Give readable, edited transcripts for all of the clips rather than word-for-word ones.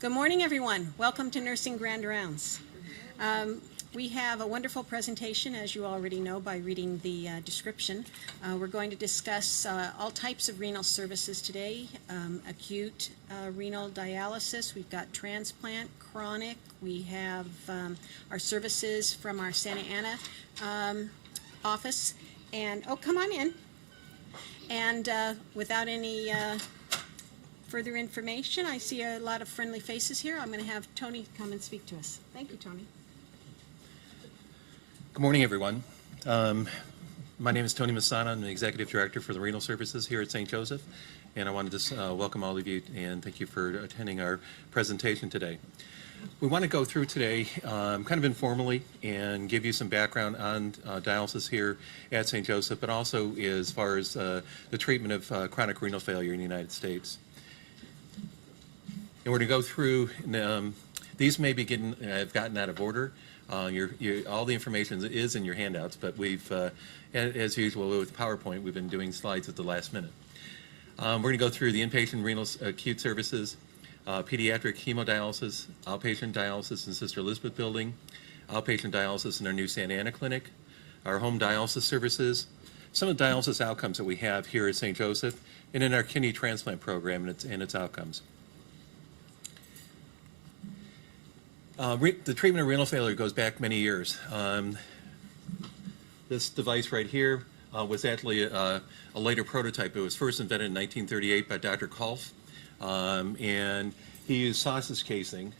Good morning, everyone. Welcome to Nursing Grand Rounds. We have a wonderful presentation, as you already know by reading the description. We're going to discuss all types of renal services today. Acute renal dialysis, we've got transplant, chronic, we have our services from our Santa Ana office. And, oh, come on in. And without any further information, I see a lot of friendly faces here. I'm going to have Tony come and speak to us. Thank you, Tony. Good morning, everyone. My name is Tony Masana. I'm the Executive Director for the Renal Services here at St. Joseph, and I wanted to welcome all of you and thank you for attending our presentation today. We want to go through today kind of informally and give you some background on dialysis here at St. Joseph, but also as far as the treatment of chronic renal failure in the United States. And we're going to go through, these may be have gotten out of order. All the information is in your handouts, but we've, as usual with PowerPoint, we've been doing slides at the last minute. We're going to go through the inpatient renal acute services, pediatric hemodialysis, outpatient dialysis in Sister Elizabeth Building, outpatient dialysis in our new Santa Ana clinic, our home dialysis services, some of the dialysis outcomes that we have here at St. Joseph, and in our kidney transplant program and its outcomes. The treatment of renal failure goes back many years. This device right here was actually a later prototype. It was first invented in 1938 by Dr. Kolff, and he used sausage casing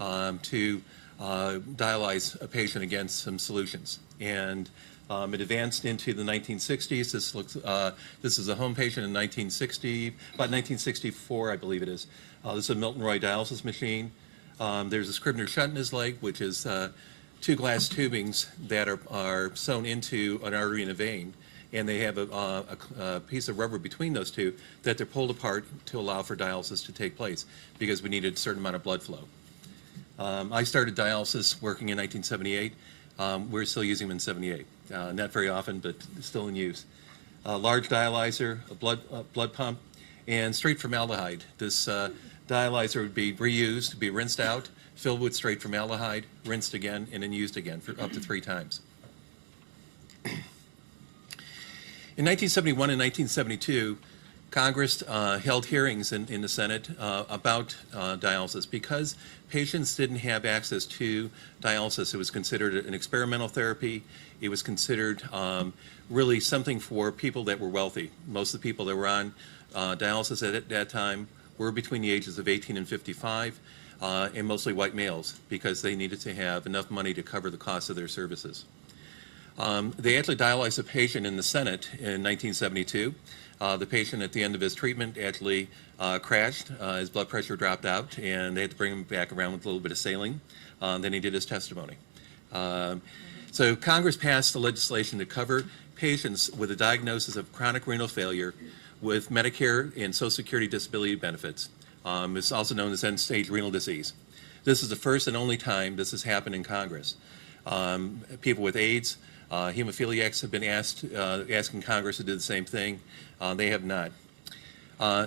to dialyze a patient against some solutions. And it advanced into the 1960s. This is a home patient in 1960, about 1964, I believe it is. This is a Milton Roy dialysis machine. There's a Scribner shunt in his leg, which is two glass tubings that are sewn into an artery and a vein, and they have a piece of rubber between those two that they're pulled apart to allow for dialysis to take place because we needed a certain amount of blood flow. I started dialysis working in 1978. We're still using them in 78. Not very often, but still in use. A large dialyzer, a blood pump, and straight formaldehyde. This dialyzer would be reused, be rinsed out, filled with straight formaldehyde, rinsed again, and then used again for up to 3 times. In 1971 and 1972, Congress held hearings in the Senate about dialysis because patients didn't have access to dialysis. It was considered an experimental therapy. It was considered really something for people that were wealthy. Most of the people that were on dialysis at that time were between the ages of 18 and 55, and mostly white males because they needed to have enough money to cover the cost of their services. They actually dialyzed a patient in the Senate in 1972. The patient at the end of his treatment actually crashed. His blood pressure dropped out, and they had to bring him back around with a little bit of saline. Then he did his testimony. So Congress passed the legislation to cover patients with a diagnosis of chronic renal failure with Medicare and Social Security disability benefits. It's also known as end-stage renal disease. This is the first and only time this has happened in Congress. People with AIDS, hemophiliacs have been asking Congress to do the same thing. They have not.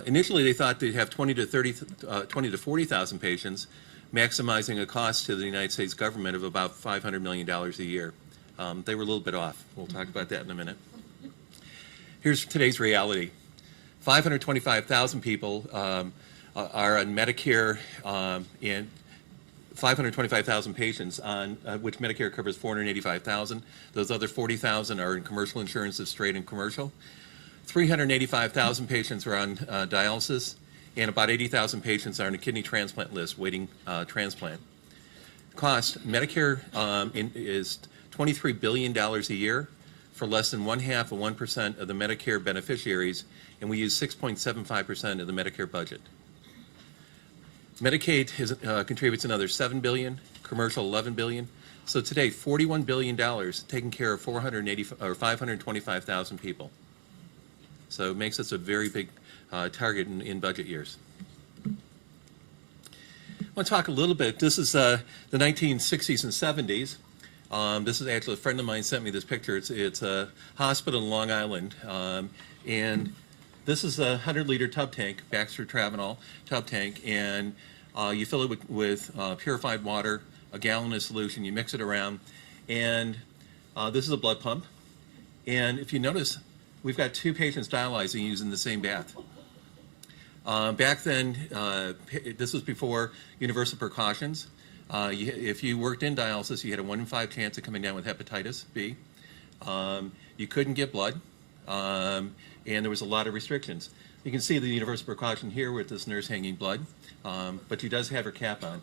Initially, they thought they'd have 20 to 40,000 patients, maximizing a cost to the United States government of about $500 million a year. They were a little bit off. We'll talk about that in a minute. Here's today's reality. 525,000 people are on Medicare, and 525,000 patients on which Medicare covers 485,000. Those other 40,000 are in commercial insurance, straight and commercial. 385,000 patients are on dialysis, and about 80,000 patients are on a kidney transplant list waiting transplant. Cost, Medicare is $23 billion a year for less than 0.5% of the Medicare beneficiaries, and we use 6.75% of the Medicare budget. Medicaid contributes another $7 billion, commercial $11 billion. So today, $41 billion taking care of 525,000 people. So it makes us a very big target in budget years. I want to talk a little bit. This is the 1960s and 70s. This is actually a friend of mine sent me this picture. It's a hospital in Long Island, and this is a 100-liter tub tank, Baxter Travenol tub tank, and You fill it with purified water, a gallon of solution. You mix it around, and this is a blood pump. And if you notice, we've got 2 patients dialyzing using the same bath. Back then, this was before universal precautions. If you worked in dialysis, you had a 1 in 5 chance of coming down with hepatitis B. You couldn't get blood, and there was a lot of restrictions. You can see the universal precaution here with this nurse hanging blood, but she does have her cap on.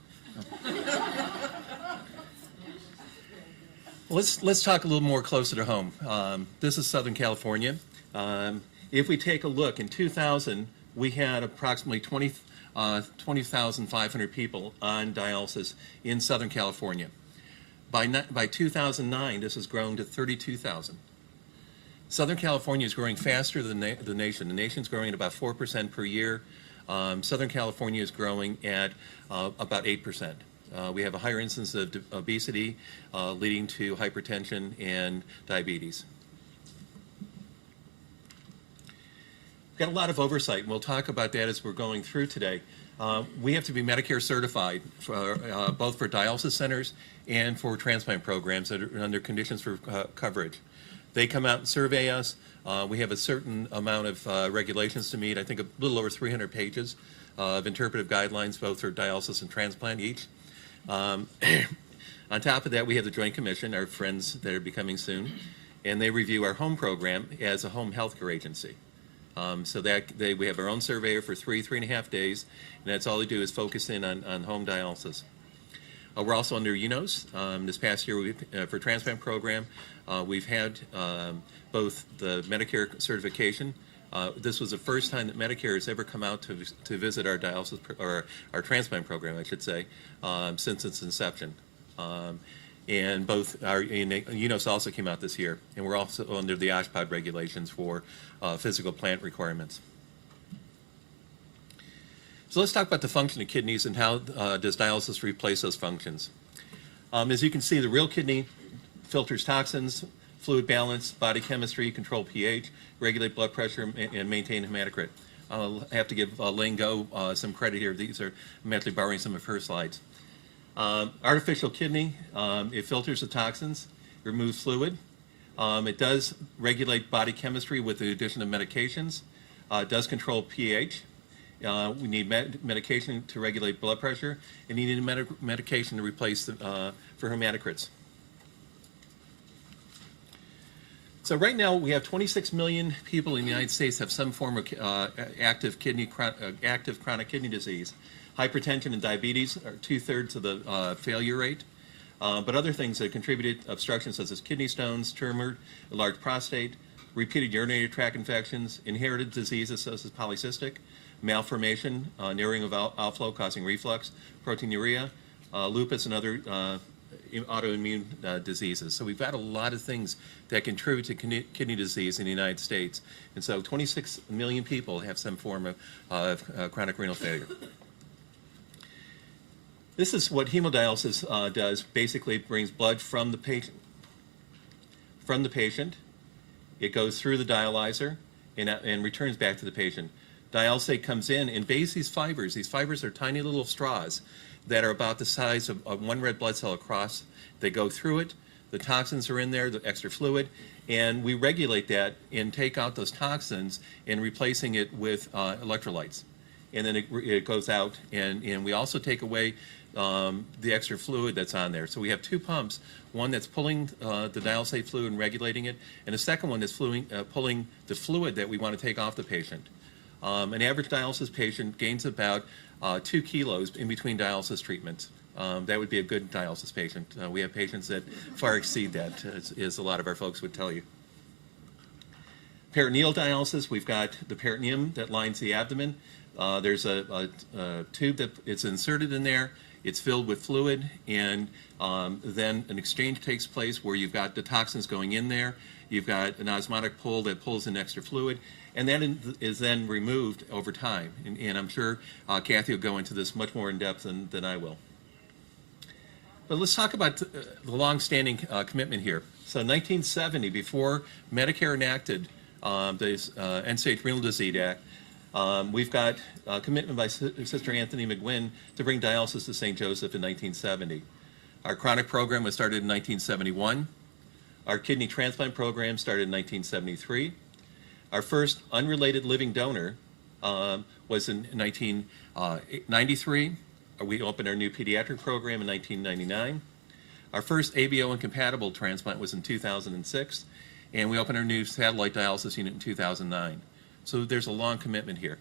Let's talk a little more closer to home. This is Southern California. If we take a look, in 2000, we had approximately 20,500 people on dialysis in Southern California. By 2009, this has grown to 32,000. Southern California is growing faster than the nation. The nation's growing at about 4% per year. Southern California is growing at about 8%. We have a higher incidence of obesity, leading to hypertension and diabetes. We've got a lot of oversight, and we'll talk about that as we're going through today. We have to be Medicare certified for, both for dialysis centers and for transplant programs that are under conditions for coverage. They come out and survey us. We have a certain amount of regulations to meet. I think a little over 300 pages of interpretive guidelines, both for dialysis and transplant each. On top of that, we have the Joint Commission, our friends that are becoming soon, and they review our home program as a home health care agency. So that we have our own surveyor for 3.5 days, and that's all they do is focus in on home dialysis. We're also under UNOS. This past year, for transplant program, we've had both the Medicare certification. This was the first time that Medicare has ever come out to visit our dialysis or our transplant program, I should say, since its inception. And both our UNOS also came out this year, and we're also under the OSHPD regulations for physical plant requirements. So let's talk about the function of kidneys and how does dialysis replace those functions. As you can see, the real kidney filters toxins, fluid balance, body chemistry, control pH, regulate blood pressure, and maintain hematocrit. I'll have to give Lane Go some credit here. I'm actually borrowing some of her slides. Artificial kidney, it filters the toxins, removes fluid. It does regulate body chemistry with the addition of medications. It does control pH. We need medication to regulate blood pressure, and you need medication to replace for hematocrits. So right now we have 26 million people in the United States have some form of active chronic kidney disease. Hypertension and diabetes are 2/3 of the failure rate. But other things that contributed obstructions such as kidney stones, tumor, a large prostate, repeated urinary tract infections, inherited diseases such as polycystic, malformation, narrowing of outflow causing reflux, proteinuria, lupus, and other autoimmune diseases. So we've got a lot of things that contribute to kidney disease in the United States. And so 26 million people have some form of chronic renal failure. This is what hemodialysis does. Basically, it brings blood from the patient. It goes through the dialyzer and returns back to the patient. Dialysate comes in and bathes these fibers. These fibers are tiny little straws that are about the size of one red blood cell across. They go through it. The toxins are in there, the extra fluid, and we regulate that and take out those toxins and replacing it with electrolytes. And then it goes out, and we also take away the extra fluid that's on there. So we have 2 pumps, one that's pulling the dialysate fluid and regulating it, and a second one that's pulling the fluid that we want to take off the patient. An average dialysis patient gains about 2 kilos in between dialysis treatments. That would be a good dialysis patient. We have patients that far exceed that, as a lot of our folks would tell you. Peritoneal dialysis, we've got the peritoneum that lines the abdomen. There's a tube that it's inserted in there. It's filled with fluid, and then an exchange takes place where you've got the toxins going in there. You've got an osmotic pull that pulls in extra fluid, and that is then removed over time. And I'm sure Kathy will go into this much more in depth than I will. But let's talk about the long-standing commitment here. So 1970, before Medicare enacted the End-Stage Renal Disease Act, We've got a commitment by Sister Anthony McGuinn to bring dialysis to St. Joseph in 1970. Our chronic program was started in 1971. Our kidney transplant program started in 1973. Our first unrelated living donor was in 1993. We opened our new pediatric program in 1999. Our first ABO incompatible transplant was in 2006, and we opened our new satellite dialysis unit in 2009. So there's a long commitment here.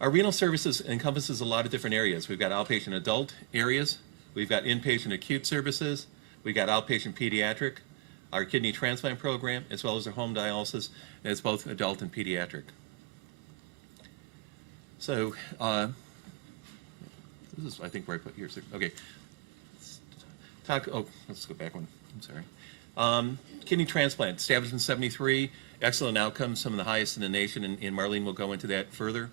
Our renal services encompasses a lot of different areas. We've got outpatient adult areas, we've got inpatient acute services, we've got outpatient pediatric, our kidney transplant program, as well as our home dialysis, and it's both adult and pediatric. So, this is, I think, where I put here. Okay. Let's go back one. I'm sorry. Kidney transplant, established in 73, excellent outcomes, some of the highest in the nation, and Marlene will go into that further.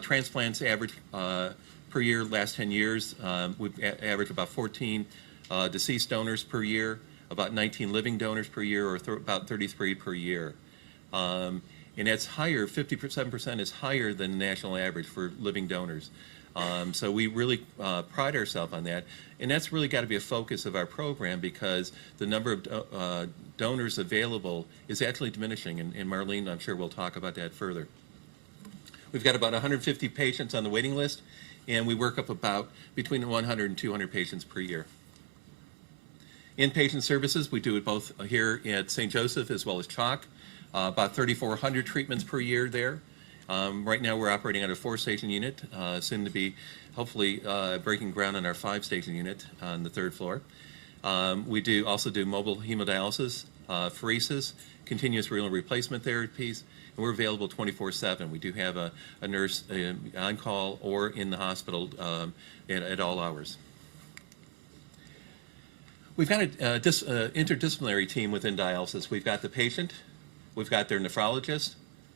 Transplants average per year, last 10 years, we've averaged about 14 deceased donors per year, about 19 living donors per year, or about 33 per year. And that's higher, 57% is higher than the national average for living donors. So we really pride ourselves on that. And that's really got to be a focus of our program, because the number of donors available is actually diminishing. And Marlene, I'm sure, will talk about that further. We've got about 150 patients on the waiting list, and we work up about between 100 and 200 patients per year. Inpatient services, we do it both here at St. Joseph as well as Chalk. About 3,400 treatments per year there. Right now we're operating on a 4-station unit, soon to be hopefully breaking ground on our 5-station unit on the 3rd floor. We also do mobile hemodialysis, pheresis, continuous renal replacement therapies, and we're available 24/7. We do have a nurse on call or in the hospital at all hours. We've got an interdisciplinary team within dialysis. We've got the patient, we've got their nephrologist,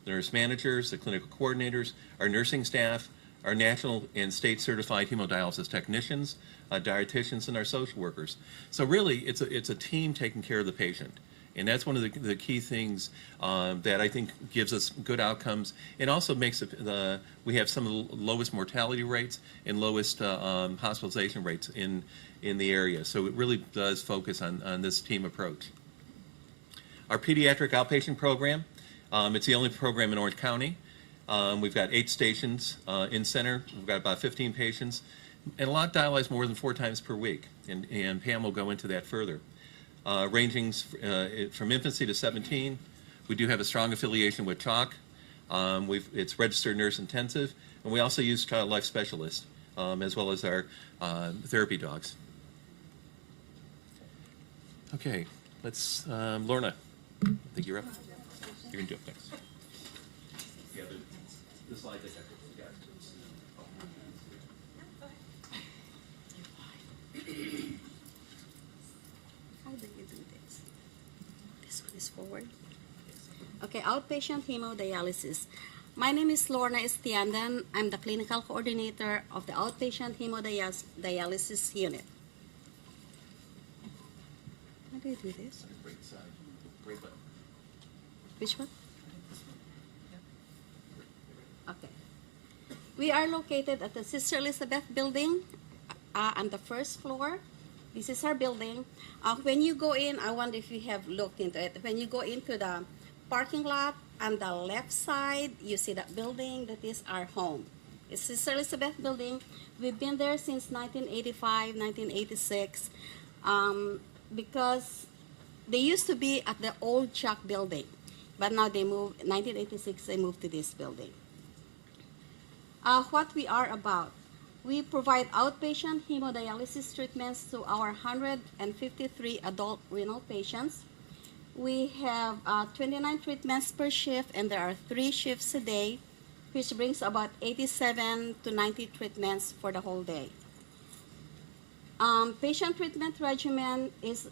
the nurse managers, the clinical coordinators, our nursing staff, our national and state certified hemodialysis technicians, dietitians, and our social workers. So really, it's a team taking care of the patient. And that's one of the key things that I think gives us good outcomes, and also makes we have some of the lowest mortality rates and lowest hospitalization rates in the area. So it really does focus on this team approach. Our pediatric outpatient program, it's the only program in Orange County. We've got 8 stations in center. We've got about 15 patients, and a lot dialyzed more than 4 times per week. And Pam will go into that further. Ranging from infancy to 17. We do have a strong affiliation with Chalk. It's registered nurse intensive, and we also use child life specialists, as well as our therapy dogs. Okay, let's, Lorna, I think you're up. You're going to do it next. Yeah, the slide deck. How do you do this? This one is forward. Okay, outpatient hemodialysis. My name is Lorna Estiandan. I'm the clinical coordinator of the outpatient hemodialysis unit. How do you do this? Which one? Okay. We are located at the Sister Elizabeth building on the 1st floor. This is our building. When you go in, I wonder if you have looked into it. When you go into the parking lot on the left side, you see that building. That is our home. It's Sister Elizabeth building. We've been there since 1985, 1986, because they used to be at the old Chuck building, but now they moved. 1986, they moved to this building. What we are about. We provide outpatient hemodialysis treatments to our 153 adult renal patients. We have 29 treatments per shift, and there are 3 shifts a day, which brings about 87 to 90 treatments for the whole day. Patient treatment regimen is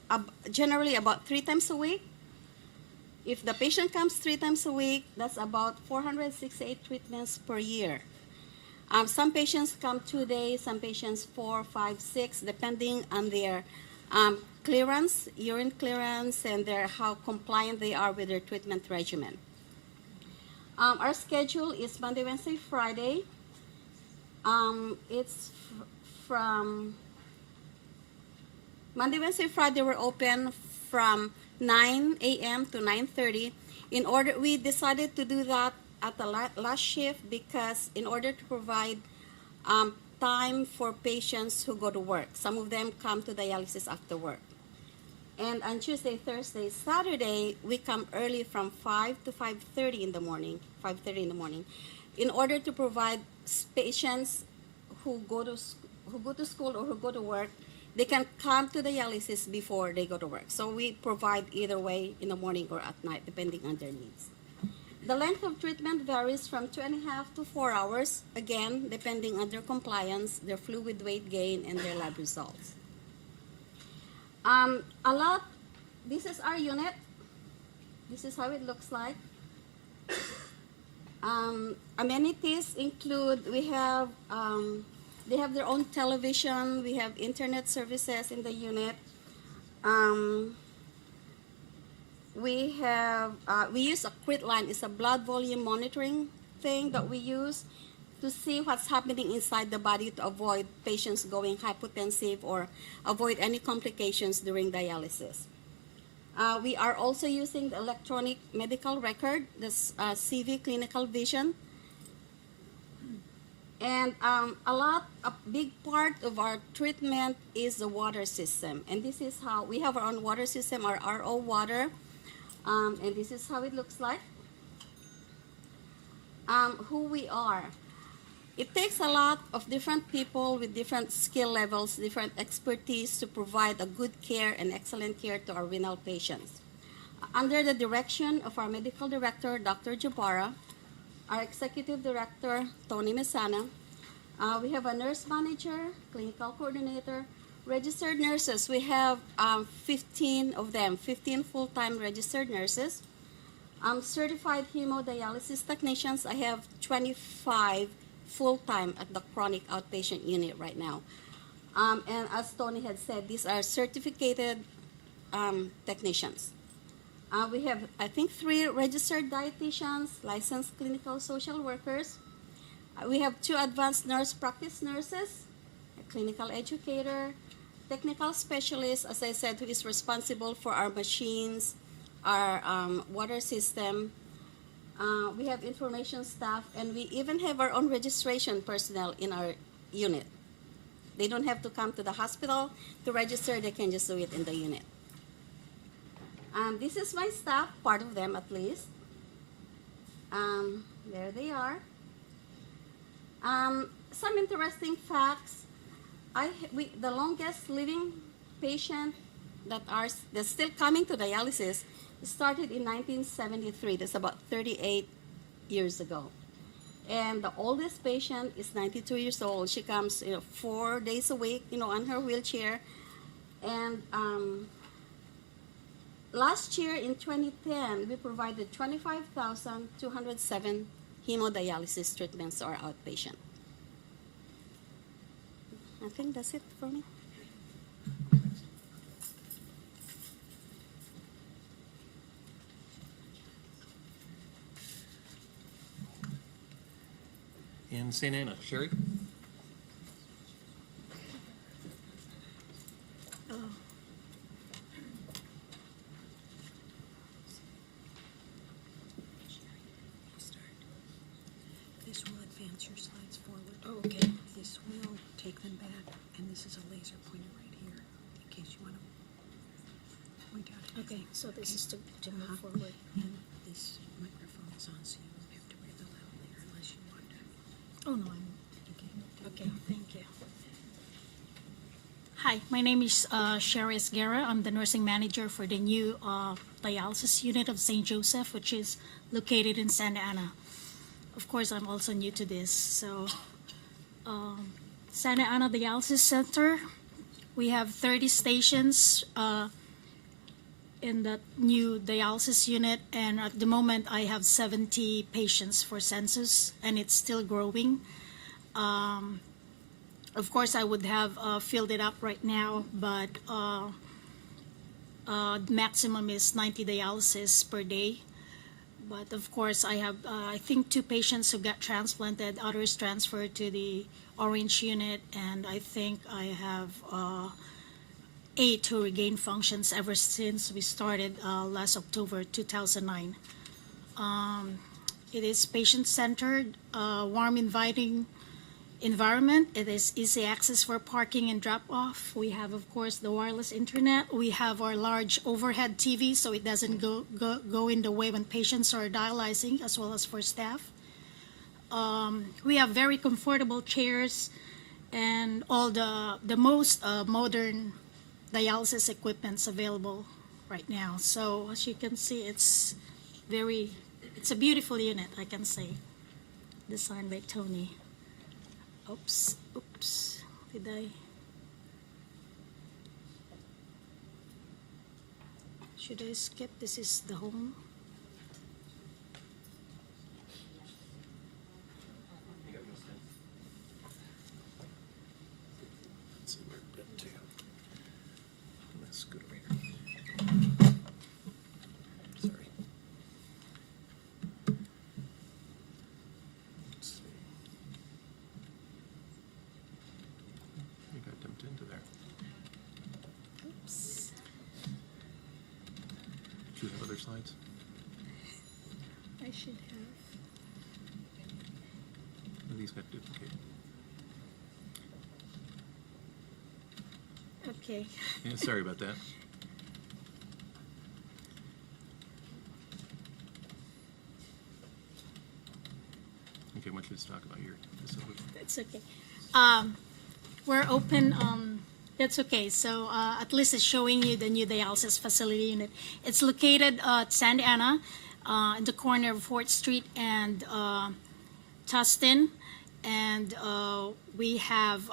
generally about 3 times a week. If the patient comes 3 times a week, that's about 468 treatments per year. Some patients come 2 days, some patients 4, 5, 6, depending on their clearance, urine clearance, and how compliant they are with their treatment regimen. Our schedule is Monday, Wednesday, Friday. It's from Monday, Wednesday, Friday. We're open from 9 a.m. to 9:30. We decided to do that at the last shift because in order to provide time for patients who go to work. Some of them come to dialysis after work. And on Tuesday, Thursday, Saturday, we come early from 5 to 5:30 in the morning, 5:30 in the morning, in order to provide patients who go to school or who go to work, they can come to dialysis before they go to work. So we provide either way in the morning or at night, depending on their needs. The length of treatment varies from 2.5 to 4 hours, again, depending on their compliance, their fluid weight gain, and their lab results. This is our unit. This is how it looks like. Amenities include, they have their own television, we have internet services in the unit. We use a crit line. It's a blood volume monitoring thing that we use to see what's happening inside the body to avoid patients going hypotensive or avoid any complications during dialysis. We are also using the electronic medical record, the CV clinical vision. And a big part of our treatment is the water system. And this is how, we have our own water system, our RO water. And this is how it looks like. Who we are. It takes a lot of different people with different skill levels, different expertise to provide a good care and excellent care to our renal patients. Under the direction of our medical director, Dr. Jabara, our executive director, Tony Mesana, we have a nurse manager, clinical coordinator, registered nurses. We have 15 of them, 15 full-time registered nurses. Certified hemodialysis technicians, I have 25 full-time at the chronic outpatient unit right now. And as Tony had said, these are certificated technicians. We have, I think, 3 registered dietitians, licensed clinical social workers. We have 2 advanced nurse practice nurses, a clinical educator, technical specialist, as I said, who is responsible for our machines, our water system. We have information staff, and we even have our own registration personnel in our unit. They don't have to come to the hospital to register, they can just do it in the unit. This is my staff, part of them at least. There they are. Some interesting facts. The longest living patient that's still coming to dialysis started in 1973. That's about 38 years ago. And the oldest patient is 92 years old. She comes 4 days a week, on her wheelchair. And last year in 2010, we provided 25,207 hemodialysis treatments to our outpatient. I think that's it for me. In St. Anna, Sherry? This will advance your slides forward. Oh, okay. This will take them back, and this is a laser pointer right here, in case you want to point out. Okay, so this is to move forward. And this microphone is on, so you won't have to wear the lavalier unless you want to. Oh, no, I'm, okay, thank you. Hi, my name is Sherry Esguerra. I'm the nursing manager for the new dialysis unit of St. Joseph, which is located in Santa Ana. Of course, I'm also new to this. So, Santa Ana Dialysis Center, we have 30 stations in the new dialysis unit, and at the moment I have 70 patients for census, and it's still growing. Of course, I would have filled it up right now, but maximum is 90 dialysis per day. But of course, I have, I think, 2 patients who got transplanted, others transferred to the orange unit, and I think I have 8 who regained functions ever since we started last October 2009. It is patient-centered, warm, inviting environment. It is easy access for parking and drop-off. We have, of course, the wireless internet. We have our large overhead TV, so it doesn't go in the way when patients are dialyzing, as well as for staff. We have very comfortable chairs and all the most modern dialysis equipments available right now. So as you can see, it's a beautiful unit, I can say, designed by Tony. Oops, did I? Should I skip? This is the home. Let's see where it went to. Let's scoot over here. Sorry. Let's see. You got dumped into there. Oops. Do you have other slides? I should have. These got duplicated. Okay. Yeah, sorry about that. Okay, why don't you just talk about your facility? That's okay. We're open. That's okay. So at least it's showing you the new dialysis facility unit. It's located at Santa Ana, in the corner of 4th Street and Tustin. And we have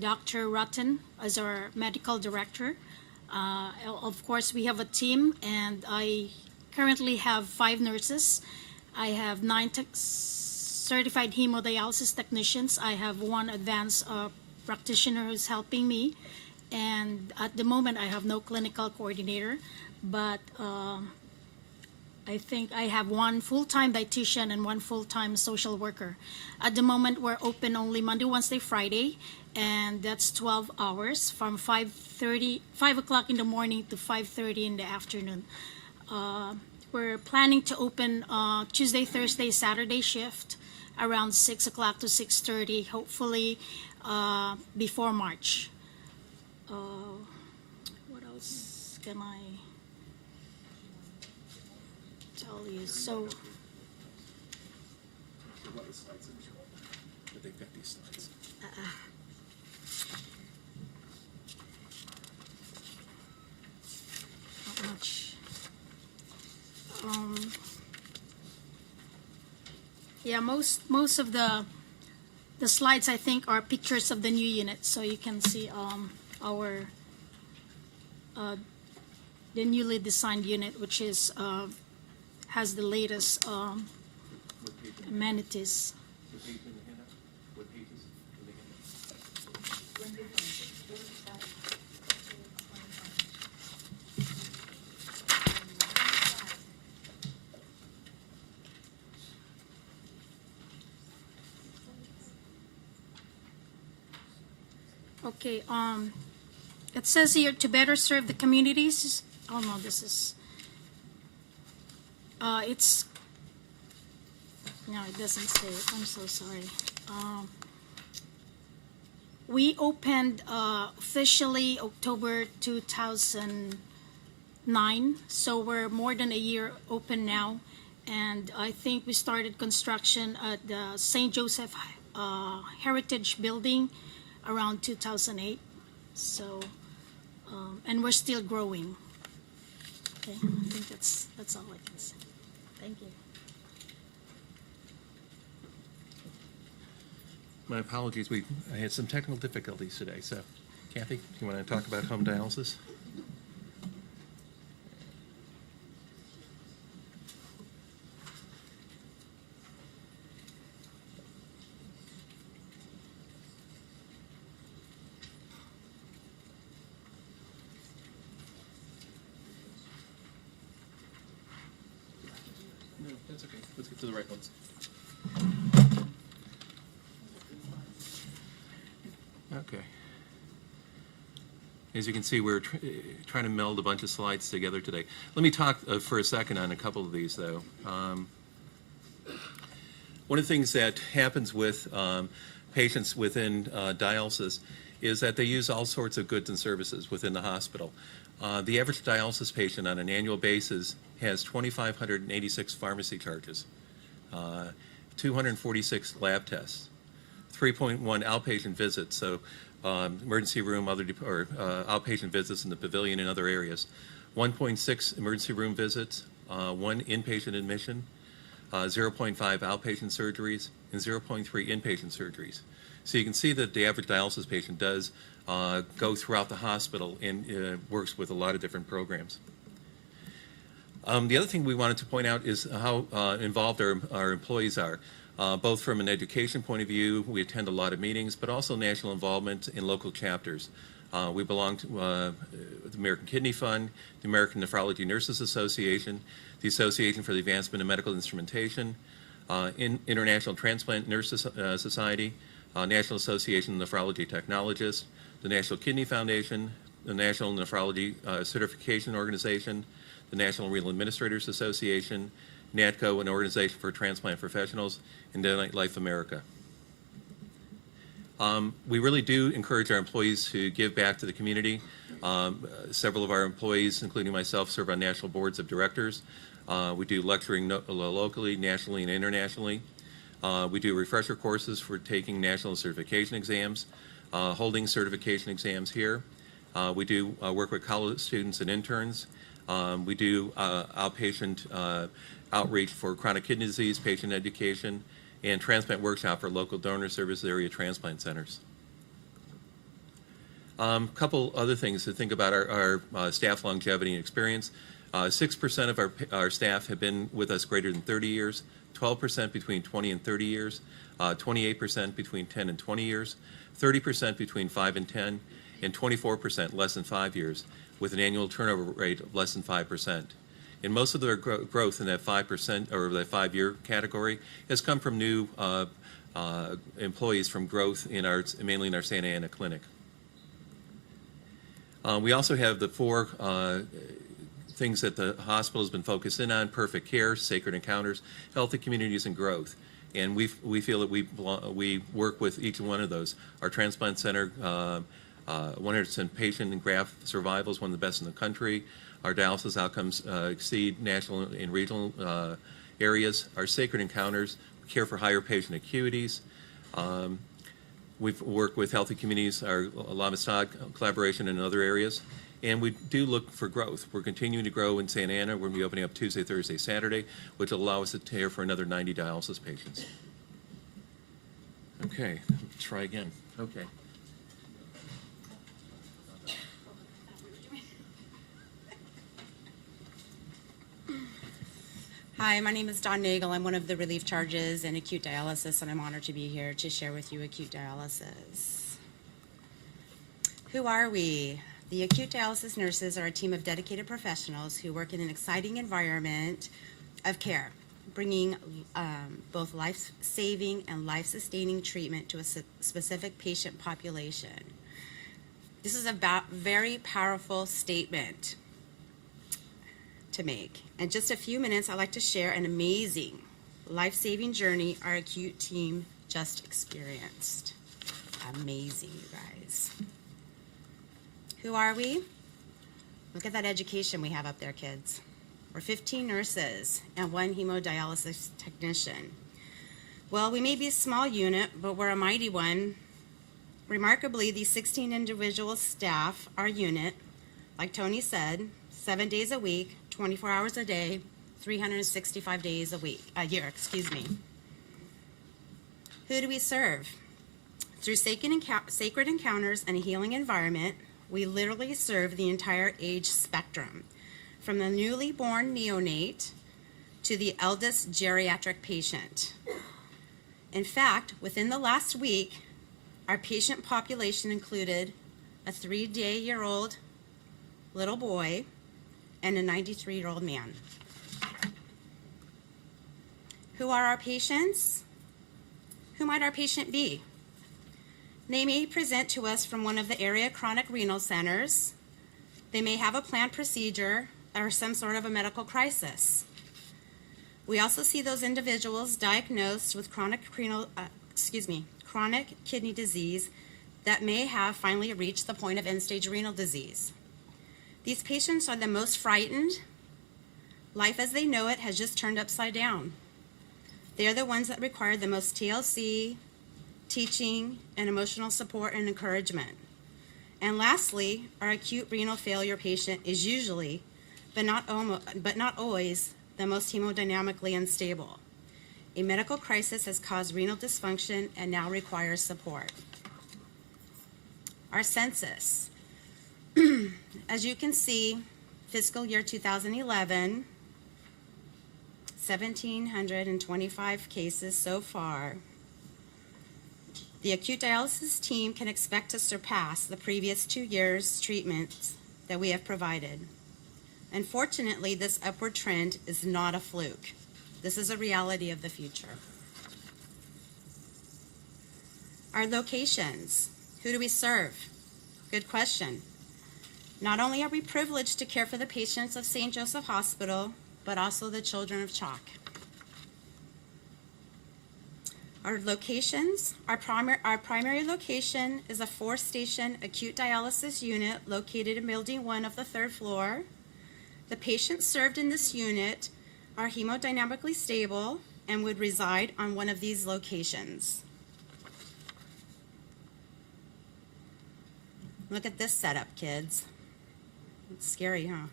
Dr. Rutten as our medical director. Of course, we have a team, and I currently have 5 nurses. I have 9 certified hemodialysis technicians. I have 1 advanced practitioner who's helping me. And at the moment, I have no clinical coordinator, but I think I have 1 full-time dietitian and 1 full-time social worker. At the moment, we're open only Monday, Wednesday, Friday, and that's 12 hours from 5 o'clock in the morning to 5:30 in the afternoon. We're planning to open Tuesday, Thursday, Saturday shift around 6 o'clock to 6:30, hopefully before March. What else can I tell you? So What the slides that show? But they've got these slides. not much. Yeah, most of the slides, I think, are pictures of the new unit, so you can see our the newly designed unit, which is has the latest amenities. What page in the handout? What pages in the handout? Okay, it says here to better serve the communities. Oh no, this is, it's, no, it doesn't say it. I'm so sorry. We opened officially October 2009, so we're more than a year open now. And I think we started construction at the St. Joseph Heritage Building around 2008. So, and we're still growing. Okay, I think that's all I can say. Thank you. My apologies, I had some technical difficulties today, so Kathy, you want to talk about home dialysis? That's okay. Let's get to the right ones. Okay. As you can see, we're trying to meld a bunch of slides together today. Let me talk for a second on a couple of these, though. One of the things that happens with patients within dialysis is that they use all sorts of goods and services within the hospital. The average dialysis patient on an annual basis has 2,586 pharmacy charges, 246 lab tests, 3.1 outpatient visits, so emergency room, outpatient visits in the pavilion and other areas, 1.6 emergency room visits, 1 inpatient admission, 0.5 outpatient surgeries, and 0.3 inpatient surgeries. So you can see that the average dialysis patient does go throughout the hospital and works with a lot of different programs. The other thing we wanted to point out is how involved our employees are. Both from an education point of view, we attend a lot of meetings, but also national involvement in local chapters. We belong to the American Kidney Fund, the American Nephrology Nurses Association, the Association for the Advancement of Medical Instrumentation, International Transplant Nurses Society, National Association of Nephrology Technologists, the National Kidney Foundation, the National Nephrology Certification Organization, the National Renal Administrators Association, NATCO, an organization for transplant professionals, and Donate Life America. We really do encourage our employees to give back to the community. Several of our employees, including myself, serve on national boards of directors. We do lecturing locally, nationally, and internationally. We do refresher courses for taking national certification exams, holding certification exams here. We do work with college students and interns. We do outpatient outreach for chronic kidney disease, patient education, and transplant workshop for local donor service area transplant centers. Couple other things to think about our staff longevity and experience. 6% of our staff have been with us greater than 30 years, 12% between 20 and 30 years, 28% between 10 and 20 years, 30% between 5 and 10, and 24% less than 5 years, with an annual turnover rate of less than 5%. And most of their growth in that 5% or that 5-year category has come from new employees from growth mainly in our Santa Ana clinic. We also have the 4 things that the hospital has been focused in on: perfect care, sacred encounters, healthy communities, and growth. And we feel that we work with each one of those. Our transplant center, 100% patient and graft survival is one of the best in the country. Our dialysis outcomes exceed national and regional areas. Our sacred encounters care for higher patient acuities. We've worked with healthy communities, our Lamistad collaboration in other areas. And we do look for growth. We're continuing to grow in Santa Ana. We're going to be opening up Tuesday, Thursday, Saturday, which will allow us to care for another 90 dialysis patients. Okay, let's try again. Okay. Hi, my name is Dawn Nagel. I'm one of the relief charges in acute dialysis, and I'm honored to be here to share with you acute dialysis. Who are we? The acute dialysis nurses are a team of dedicated professionals who work in an exciting environment of care, bringing both life-saving and life-sustaining treatment to a specific patient population. This is a very powerful statement to make. In just a few minutes, I'd like to share an amazing life-saving journey our acute team just experienced. Amazing, you guys. Who are we? Look at that education we have up there, kids. We're 15 nurses and 1 hemodialysis technician. Well, we may be a small unit, but we're a mighty one. Remarkably, these 16 individual staff our unit, like Tony said, 7 days a week, 24 hours a day, 365 days a year. Who do we serve? Through sacred encounters and a healing environment, we literally serve the entire age spectrum, from the newly born neonate to the eldest geriatric patient. In fact, within the last week, our patient population included a 3-day-old little boy and a 93-year-old man. Who are our patients? Who might our patient be? They may present to us from one of the area chronic renal centers. They may have a planned procedure or some sort of a medical crisis. We also see those individuals diagnosed with chronic kidney disease that may have finally reached the point of end-stage renal disease. These patients are the most frightened. Life as they know it has just turned upside down. They are the ones that require the most TLC, teaching, and emotional support and encouragement. And lastly, our acute renal failure patient is usually, but not always, the most hemodynamically unstable. A medical crisis has caused renal dysfunction and now requires support. Our census. As you can see, fiscal year 2011, 1,725 cases so far. The acute dialysis team can expect to surpass the previous 2 years' treatments that we have provided. Unfortunately, this upward trend is not a fluke. This is a reality of the future. Our locations. Who do we serve? Good question. Not only are we privileged to care for the patients of St. Joseph Hospital, but also the children of Chalk. Our locations, our primary location is a 4-station acute dialysis unit located in Building 1 of the 3rd floor. The patients served in this unit are hemodynamically stable and would reside on one of these locations. Look at this setup, kids. It's scary, huh?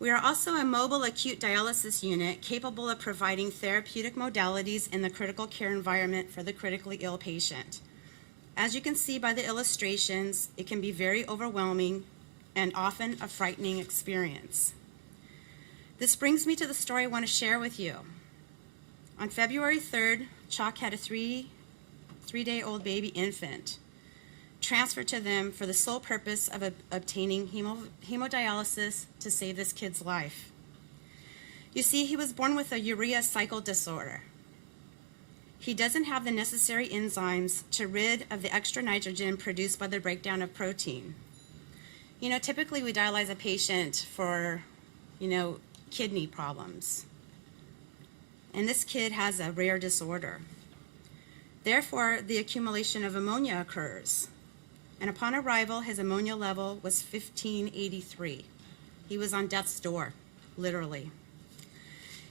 We are also a mobile acute dialysis unit capable of providing therapeutic modalities in the critical care environment for the critically ill patient. As you can see by the illustrations, it can be very overwhelming and often a frightening experience. This brings me to the story I want to share with you. On February 3rd, Chalk had a three-day-old baby infant transferred to them for the sole purpose of obtaining hemodialysis to save this kid's life. You see, he was born with a urea cycle disorder. He doesn't have the necessary enzymes to rid of the extra nitrogen produced by the breakdown of protein. You know, typically we dialyze a patient for, kidney problems. And this kid has a rare disorder. Therefore, the accumulation of ammonia occurs. And upon arrival, his ammonia level was 1583. He was on death's door, literally.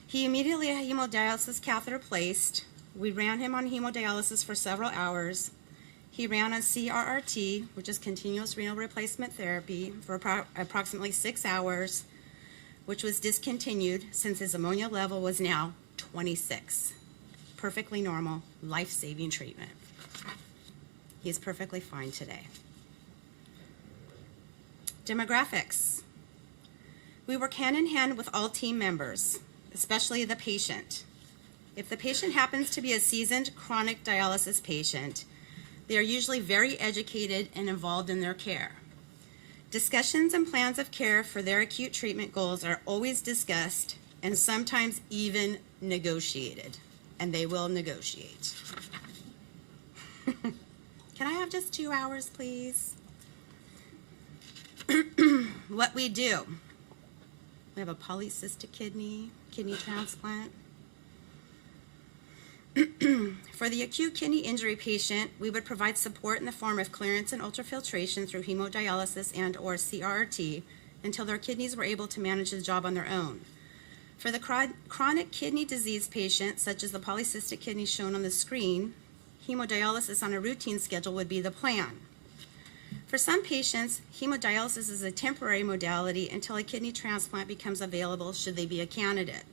He immediately had a hemodialysis catheter placed. We ran him on hemodialysis for several hours. He ran on CRRT, which is continuous renal replacement therapy, for approximately 6 hours, which was discontinued since his ammonia level was now 26. Perfectly normal, life-saving treatment. He is perfectly fine today. Demographics. We work hand in hand with all team members, especially the patient. If the patient happens to be a seasoned chronic dialysis patient, they are usually very educated and involved in their care. Discussions and plans of care for their acute treatment goals are always discussed and sometimes even negotiated, and they will negotiate. Can I have just 2 hours, please? What we do. We have a polycystic kidney transplant. For the acute kidney injury patient, we would provide support in the form of clearance and ultrafiltration through hemodialysis and or CRRT until their kidneys were able to manage the job on their own. For the chronic kidney disease patient, such as the polycystic kidney shown on the screen, hemodialysis on a routine schedule would be the plan. For some patients, hemodialysis is a temporary modality until a kidney transplant becomes available should they be a candidate.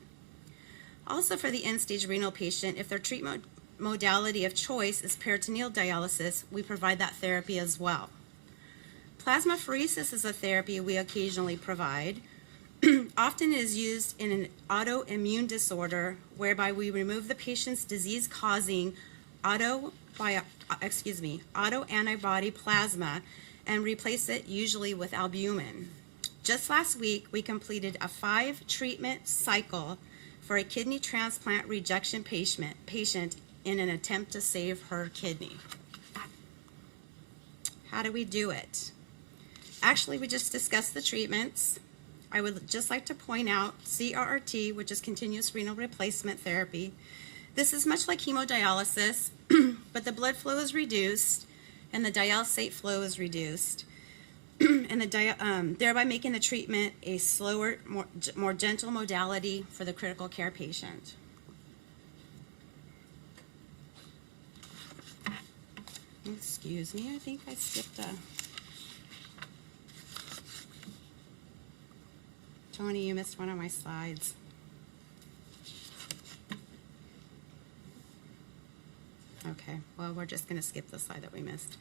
Also for the end-stage renal patient, if their treatment modality of choice is peritoneal dialysis, we provide that therapy as well. Plasmapheresis is a therapy we occasionally provide. Often it is used in an autoimmune disorder whereby we remove the patient's disease-causing autoantibody plasma and replace it usually with albumin. Just last week, we completed a 5-treatment cycle for a kidney transplant rejection patient in an attempt to save her kidney. How do we do it? Actually, we just discussed the treatments. I would just like to point out CRRT, which is continuous renal replacement therapy. This is much like hemodialysis, but the blood flow is reduced and the dialysate flow is reduced, and thereby making the treatment a slower, more gentle modality for the critical care patient. Excuse me, I think I skipped a... Tony, you missed one of my slides. Okay, well, we're just going to skip the slide that we missed.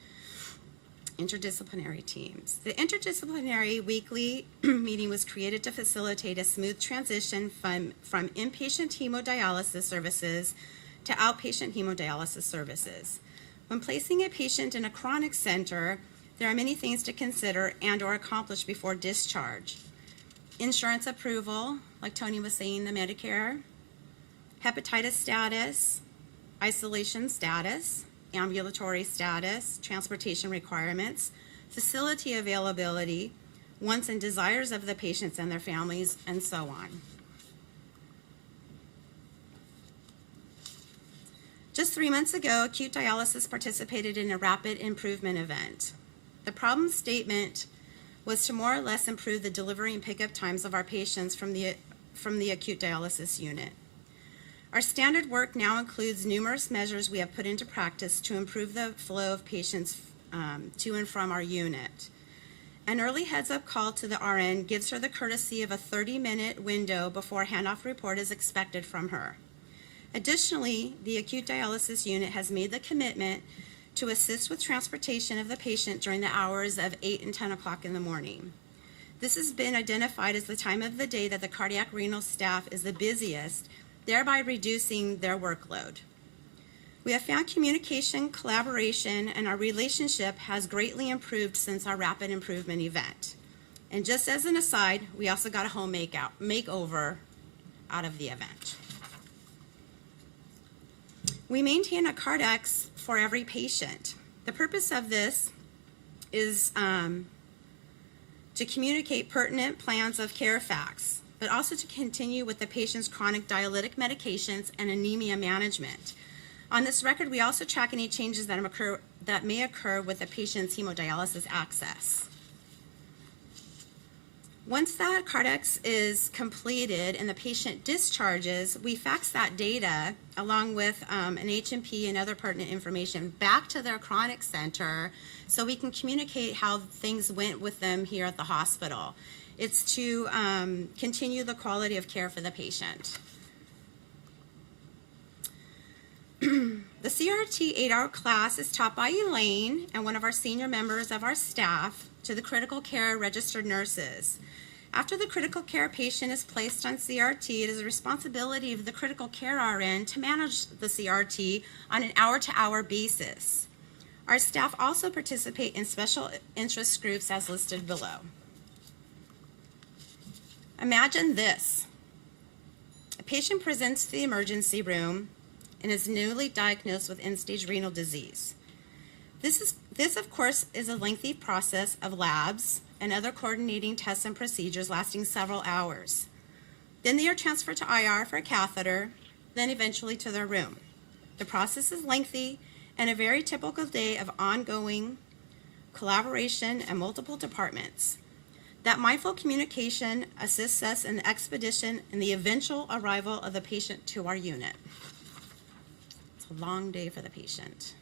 Interdisciplinary teams. The interdisciplinary weekly meeting was created to facilitate a smooth transition from inpatient hemodialysis services to outpatient hemodialysis services. When placing a patient in a chronic center, there are many things to consider and or accomplish before discharge. Insurance approval, like Tony was saying, the Medicare, hepatitis status, isolation status, ambulatory status, transportation requirements, facility availability, wants and desires of the patients and their families, and so on. Just 3 months ago, acute dialysis participated in a rapid improvement event. The problem statement was to more or less improve the delivery and pickup times of our patients from the acute dialysis unit. Our standard work now includes numerous measures we have put into practice to improve the flow of patients to and from our unit. An early heads-up call to the RN gives her the courtesy of a 30-minute window before a handoff report is expected from her. Additionally, the acute dialysis unit has made the commitment to assist with transportation of the patient during the hours of 8 and 10 o'clock in the morning. This has been identified as the time of the day that the cardiac renal staff is the busiest, thereby reducing their workload. We have found communication, collaboration, and our relationship has greatly improved since our rapid improvement event. And just as an aside, we also got a home makeover out of the event. We maintain a Cardex for every patient. The purpose of this is to communicate pertinent plans of care facts, but also to continue with the patient's chronic dialytic medications and anemia management. On this record, we also track any changes that may occur with the patient's hemodialysis access. Once that Cardex is completed and the patient discharges, we fax that data along with an H&P and other pertinent information back to their chronic center so we can communicate how things went with them here at the hospital. It's to continue the quality of care for the patient. The CRT 8-hour class is taught by Elaine and one of our senior members of our staff to the critical care registered nurses. After the critical care patient is placed on CRT, it is the responsibility of the critical care RN to manage the CRT on an hour-to-hour basis. Our staff also participate in special interest groups as listed below. Imagine this. A patient presents to the emergency room and is newly diagnosed with end-stage renal disease. This, of course, is a lengthy process of labs and other coordinating tests and procedures lasting several hours. Then they are transferred to IR for a catheter, then eventually to their room. The process is lengthy and a very typical day of ongoing collaboration and multiple departments. That mindful communication assists us in the expedition and the eventual arrival of the patient to our unit. It's a long day for the patient.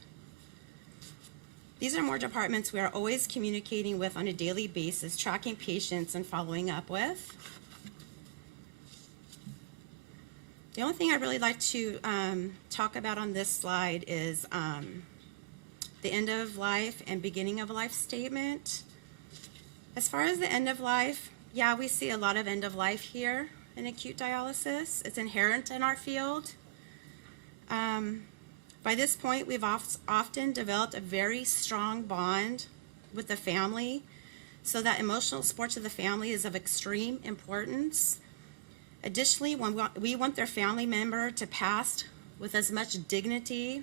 These are more departments we are always communicating with on a daily basis, tracking patients and following up with. The only thing I'd really like to talk about on this slide is the end of life and beginning of life statement. As far as the end of life, yeah, we see a lot of end of life here in acute dialysis. It's inherent in our field. By this point, we've often developed a very strong bond with the family, so that emotional support to the family is of extreme importance. Additionally, we want their family member to pass with as much dignity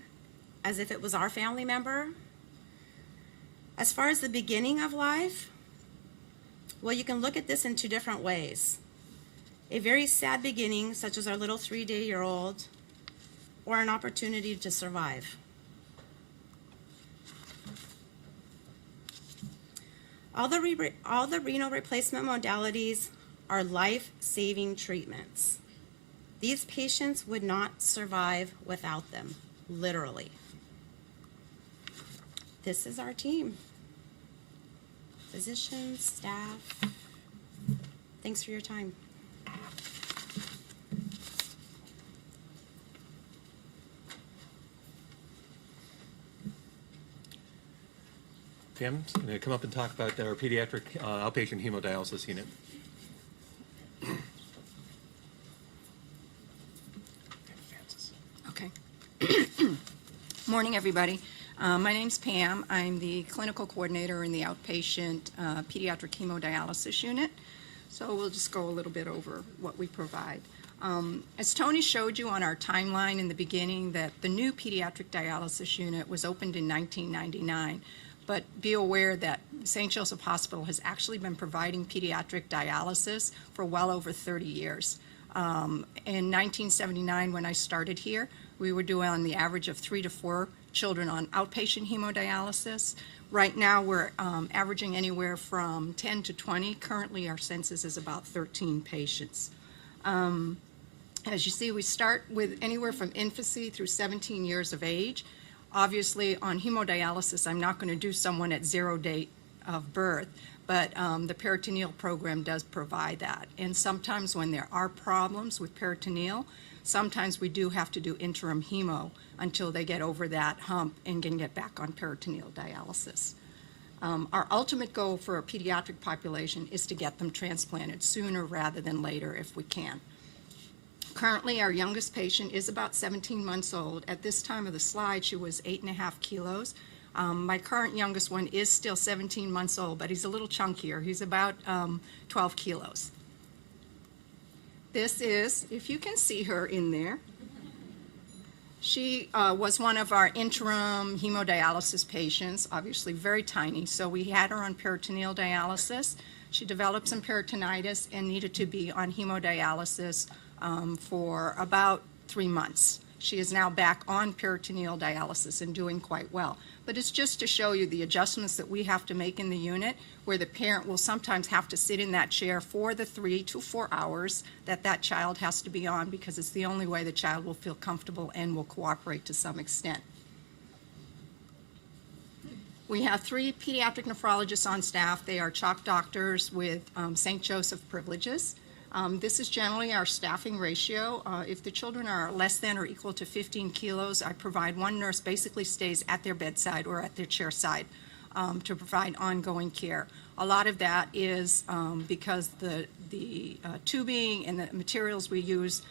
as if it was our family member. As far as the beginning of life, well, you can look at this in two different ways. A very sad beginning, such as our little 3-day-old, or an opportunity to survive. All the renal replacement modalities are life-saving treatments. These patients would not survive without them, literally. This is our team. Physicians, staff. Thanks for your time. Pam's going to come up and talk about our pediatric outpatient hemodialysis unit. Okay. Morning, everybody. My name's Pam. I'm the clinical coordinator in the outpatient pediatric hemodialysis unit. So we'll just go a little bit over what we provide. As Tony showed you on our timeline in the beginning, that the new pediatric dialysis unit was opened in 1999. But be aware that St. Joseph Hospital has actually been providing pediatric dialysis for well over 30 years. In 1979, when I started here, we were doing on the average of 3 to 4 children on outpatient hemodialysis. Right now, we're averaging anywhere from 10 to 20. Currently, our census is about 13 patients. As you see, we start with anywhere from infancy through 17 years of age. Obviously, on hemodialysis, I'm not going to do someone at 0 date of birth, but the peritoneal program does provide that. And sometimes when there are problems with peritoneal, sometimes we do have to do interim hemo until they get over that hump and can get back on peritoneal dialysis. Our ultimate goal for a pediatric population is to get them transplanted sooner rather than later if we can. Currently, our youngest patient is about 17 months old. At this time of the slide, she was 8.5 kilos. My current youngest one is still 17 months old, but he's a little chunkier. He's about 12 kilos. This is, if you can see her in there, she was one of our interim hemodialysis patients, obviously very tiny, so we had her on peritoneal dialysis. She developed some peritonitis and needed to be on hemodialysis for about 3 months. She is now back on peritoneal dialysis and doing quite well. But it's just to show you the adjustments that we have to make in the unit, where the parent will sometimes have to sit in that chair for the 3 to 4 hours that child has to be on, because it's the only way the child will feel comfortable and will cooperate to some extent. We have 3 pediatric nephrologists on staff. They are CHOP doctors with St. Joseph privileges. This is generally our staffing ratio. If the children are less than or equal to 15 kilos, I provide one nurse basically stays at their bedside or at their chair side to provide ongoing care. A lot of that is because the tubing and the materials we use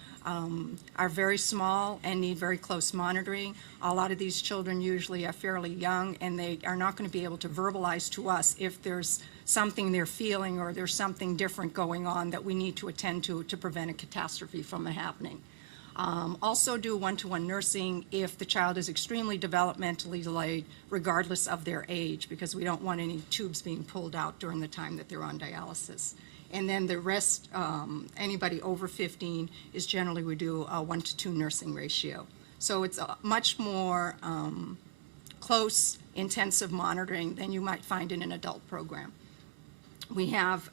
are very small and need very close monitoring. A lot of these children usually are fairly young, and they are not going to be able to verbalize to us if there's something they're feeling or there's something different going on that we need to attend to prevent a catastrophe from happening. Also do one-to-one nursing if the child is extremely developmentally delayed, regardless of their age, because we don't want any tubes being pulled out during the time that they're on dialysis. And then the rest, anybody over 15, is generally we do a 1-to-2 nursing ratio. So it's a much more close, intensive monitoring than you might find in an adult program. We have,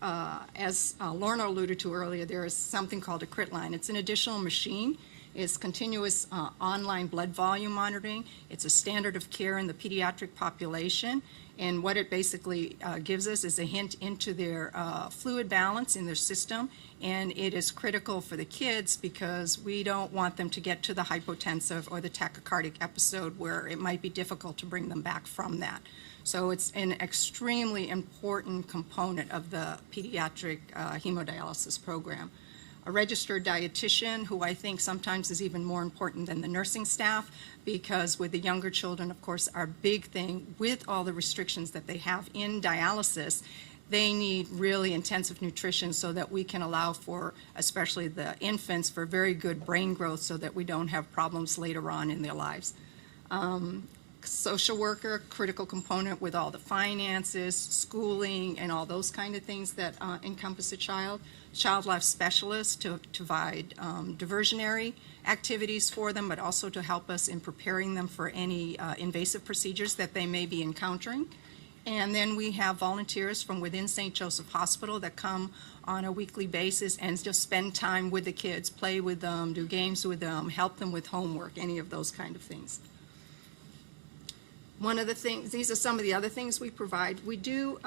as Lorna alluded to earlier, there is something called a crit line. It's an additional machine. It's continuous online blood volume monitoring. It's a standard of care in the pediatric population. And what it basically gives us is a hint into their fluid balance in their system. And it is critical for the kids because we don't want them to get to the hypotensive or the tachycardic episode where it might be difficult to bring them back from that. So it's an extremely important component of the pediatric hemodialysis program. A registered dietitian, who I think sometimes is even more important than the nursing staff, because with the younger children, of course, our big thing with all the restrictions that they have in dialysis, they need really intensive nutrition so that we can allow for, especially the infants, for very good brain growth so that we don't have problems later on in their lives. Social worker, critical component with all the finances, schooling, and all those kind of things that encompass a child. Child life specialist to provide diversionary activities for them, but also to help us in preparing them for any invasive procedures that they may be encountering. And then we have volunteers from within St. Joseph Hospital that come on a weekly basis and just spend time with the kids, play with them, do games with them, help them with homework, any of those kind of things. One of the things, these are some of the other things we provide. We do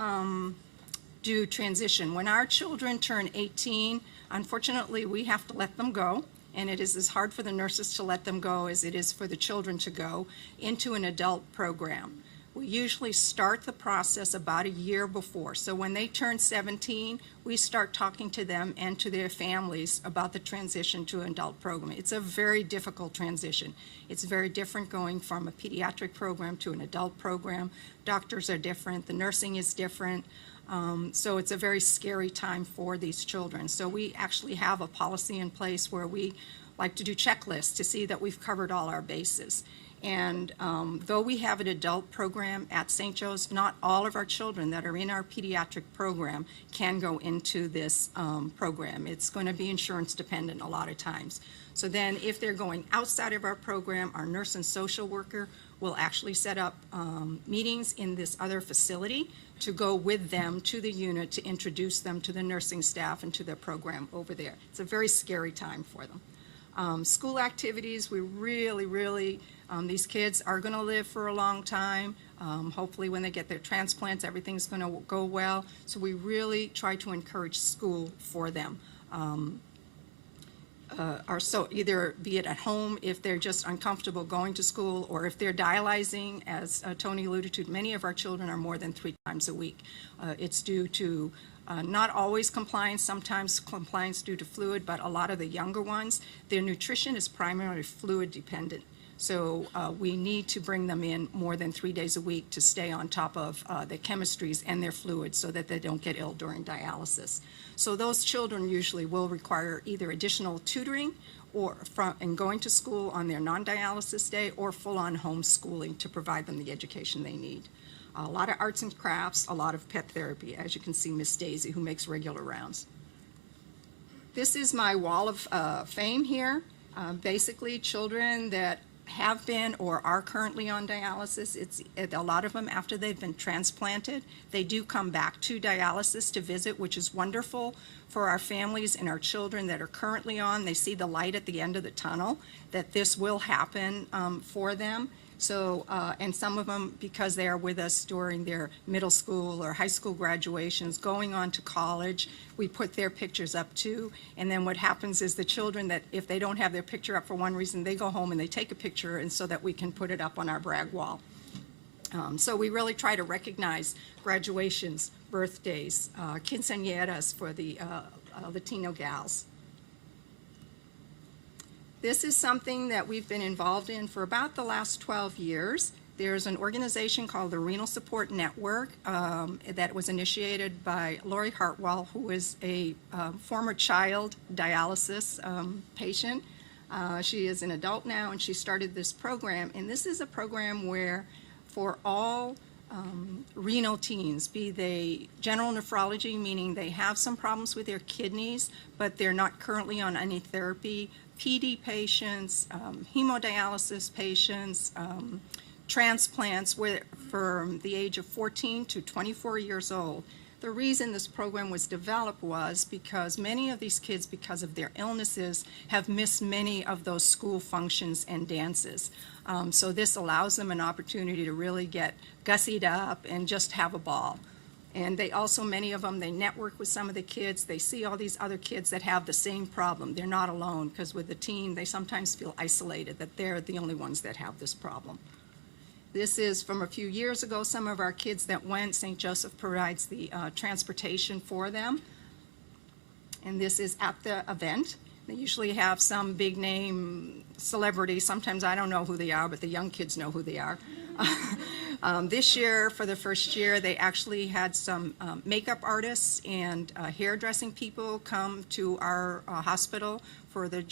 transition. When our children turn 18, unfortunately, we have to let them go, and it is as hard for the nurses to let them go as it is for the children to go into an adult program. We usually start the process about a year before. So when they turn 17, we start talking to them and to their families about the transition to an adult program. It's a very difficult transition. It's very different going from a pediatric program to an adult program. Doctors are different, the nursing is different. So it's a very scary time for these children. So we actually have a policy in place where we like to do checklists to see that we've covered all our bases. And though we have an adult program at St. Joe's, not all of our children that are in our pediatric program can go into this program. It's going to be insurance dependent a lot of times. So then if they're going outside of our program, our nurse and social worker will actually set up meetings in this other facility to go with them to the unit to introduce them to the nursing staff and to their program over there. It's a very scary time for them. School activities, we really, these kids are going to live for a long time. Hopefully when they get their transplants, everything's going to go well. So we really try to encourage school for them. So either be it at home if they're just uncomfortable going to school, or if they're dialyzing, as Tony alluded to, many of our children are more than 3 times a week. It's due to not always compliance, sometimes compliance due to fluid, but a lot of the younger ones, their nutrition is primarily fluid dependent. So we need to bring them in more than 3 days a week to stay on top of their chemistries and their fluids so that they don't get ill during dialysis. So those children usually will require either additional tutoring or and going to school on their non-dialysis day, or full-on homeschooling to provide them the education they need. A lot of arts and crafts, a lot of pet therapy, as you can see Miss Daisy, who makes regular rounds. This is my wall of fame here. Basically, children that have been or are currently on dialysis, a lot of them, after they've been transplanted, they do come back to dialysis to visit, which is wonderful for our families and our children that are currently on. They see the light at the end of the tunnel, that this will happen for them. So, and some of them, because they are with us during their middle school or high school graduations, going on to college, we put their pictures up too. And then what happens is the children that, if they don't have their picture up for one reason, they go home and they take a picture, and so that we can put it up on our brag wall. So we really try to recognize graduations, birthdays, quinceañeras for the Latino gals. This is something that we've been involved in for about the last 12 years. There's an organization called the Renal Support Network that was initiated by Lori Hartwell, who is a former child dialysis patient. She is an adult now, and she started this program. And this is a program where for all renal teens, be they general nephrology, meaning they have some problems with their kidneys, but they're not currently on any therapy, PD patients, hemodialysis patients, transplants from the age of 14 to 24 years old. The reason this program was developed was because many of these kids, because of their illnesses, have missed many of those school functions and dances. So this allows them an opportunity to really get gussied up and just have a ball. And they also, many of them, they network with some of the kids. They see all these other kids that have the same problem. They're not alone, because with the teen, they sometimes feel isolated, that they're the only ones that have this problem. This is from a few years ago. Some of our kids that went, St. Joseph provides the transportation for them. And this is at the event. They usually have some big name celebrity. Sometimes I don't know who they are, but the young kids know who they are. This year, for the first year, they actually had some makeup artists and hairdressing people come to our hospital for the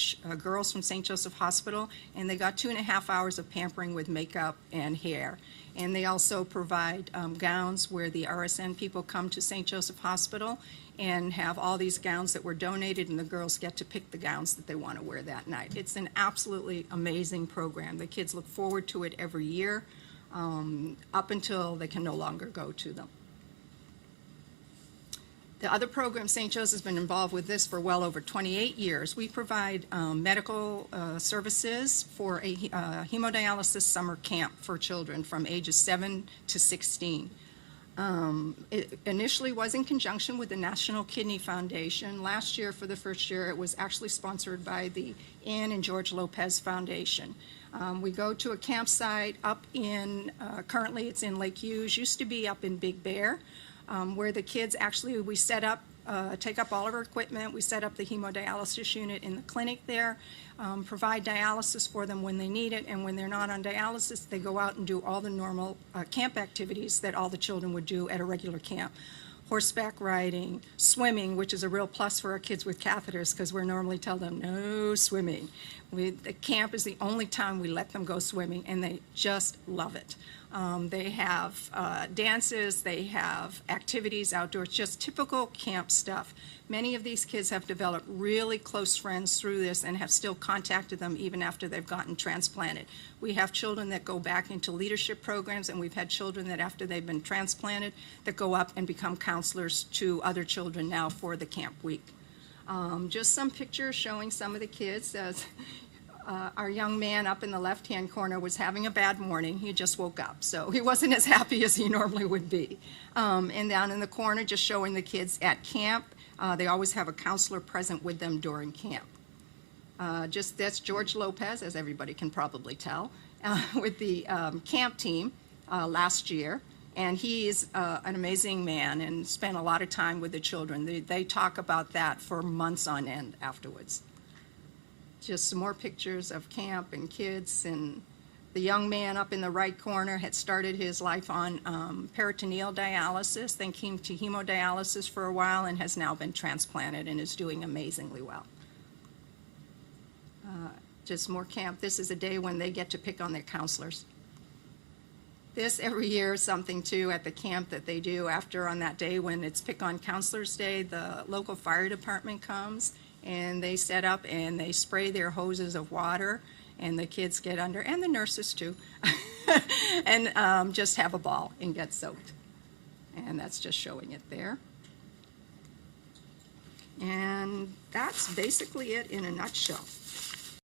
girls from St. Joseph Hospital, and they got 2.5 hours of pampering with makeup and hair. And they also provide gowns where the RSN people come to St. Joseph Hospital and have all these gowns that were donated, and the girls get to pick the gowns that they want to wear that night. It's an absolutely amazing program. The kids look forward to it every year, up until they can no longer go to them. The other program, St. Joseph's been involved with this for well over 28 years. We provide medical services for a hemodialysis summer camp for children from ages 7 to 16. It initially was in conjunction with the National Kidney Foundation. Last year, for the first year, it was actually sponsored by the Ann and George Lopez Foundation. We go to a campsite up in, currently it's in Lake Hughes, used to be up in Big Bear, where the kids actually, we set up, take up all of our equipment, we set up the hemodialysis unit in the clinic there, provide dialysis for them when they need it, and when they're not on dialysis, they go out and do all the normal camp activities that all the children would do at a regular camp. Horseback riding, swimming, which is a real plus for our kids with catheters because we're normally tell them no swimming. The camp is the only time we let them go swimming, and they just love it. They have dances, they have activities outdoors, just typical camp stuff. Many of these kids have developed really close friends through this and have still contacted them even after they've gotten transplanted. We have children that go back into leadership programs, and we've had children that after they've been transplanted that go up and become counselors to other children now for the camp week. Just some pictures showing some of the kids. Our young man up in the left-hand corner was having a bad morning. He just woke up, so he wasn't as happy as he normally would be. And down in the corner, just showing the kids at camp. They always have a counselor present with them during camp. That's George Lopez, as everybody can probably tell, with the camp team last year. And he is an amazing man and spent a lot of time with the children. They talk about that for months on end afterwards. Just some more pictures of camp and kids, and the young man up in the right corner had started his life on peritoneal dialysis, then came to hemodialysis for a while and has now been transplanted and is doing amazingly well. Just more camp. This is a day when they get to pick on their counselors. This every year is something too at the camp that they do after on that day when it's Pick on Counselors Day. The local fire department comes and they set up and they spray their hoses of water, and the kids get under, and the nurses too, and just have a ball and get soaked. And that's just showing it there. And that's basically it in a nutshell.